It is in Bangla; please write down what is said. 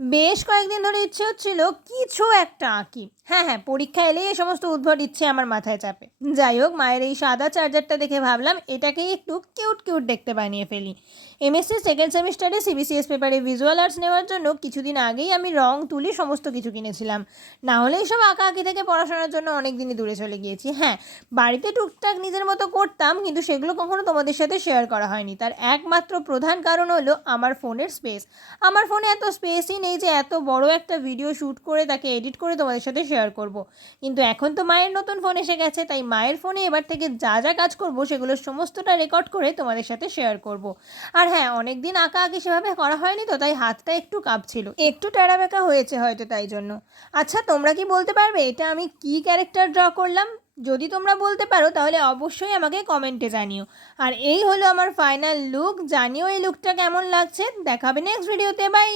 বেশ কয়েকদিন ধরে ইচ্ছে হচ্ছিল কিছু একটা আঁকি। হ্যাঁ, পরীক্ষা এলেই এই সমস্ত উদ্ভট ইচ্ছে আমার মাথায় চাপে। যাই হোক, মায়ের এই সাদা চার্জারটা দেখে ভাবলাম এটাকেই একটু কিউট কিউট দেখতে বানিয়ে ফেলি। এমএসসি সেকেন্ড সেমিস্টারে সিবিসিএস পেপারে ভিজুয়াল আর্টস নেওয়ার জন্য কিছুদিন আগেই আমি রং তুলি সমস্ত কিছু কিনেছিলাম। না হলে এইসব আঁকাআঁকি থেকে পড়াশোনার জন্য অনেক দিনই দূরে চলে গিয়েছি। হ্যাঁ, বাড়িতে টুকটাক নিজের মতো করতাম, কিন্তু সেগুলো কখনো তোমাদের সাথে শেয়ার করা হয়নি। তার একমাত্র প্রধান কারণ হলো আমার ফোনের স্পেস। আমার ফোনে এত স্পেসই নেই যে এত বড় একটা ভিডিও শ্যুট করে তাকে এডিট করে তোমাদের সাথে শেয়ার করব। কিন্তু এখন তো মায়ের নতুন ফোন এসে গেছে, তাই মায়ের ফোনে এবার থেকে যা যা কাজ করব সেগুলো সমস্তটা রেকর্ড করে তোমাদের সাথে শেয়ার করব। আর হ্যাঁ, অনেক দিন আঁকাআঁকি সেভাবে করা হয়নি, তো তাই হাতটা একটু কাঁপছিল, একটু টেরাবেঁকা হয়েছে হয়তো তাই জন্য। আচ্ছা, তোমরা কি বলতে পারবে এটা আমি কী ক্যারেক্টার ড্র করলাম? যদি তোমরা বলতে পারো তাহলে অবশ্যই আমাকে কমেন্টে জানিও। আর এই হলো আমার ফাইনাল লুক। জানিও এই লুকটা কেমন লাগছে। দেখাবে নেক্সট ভিডিওতে। বাই।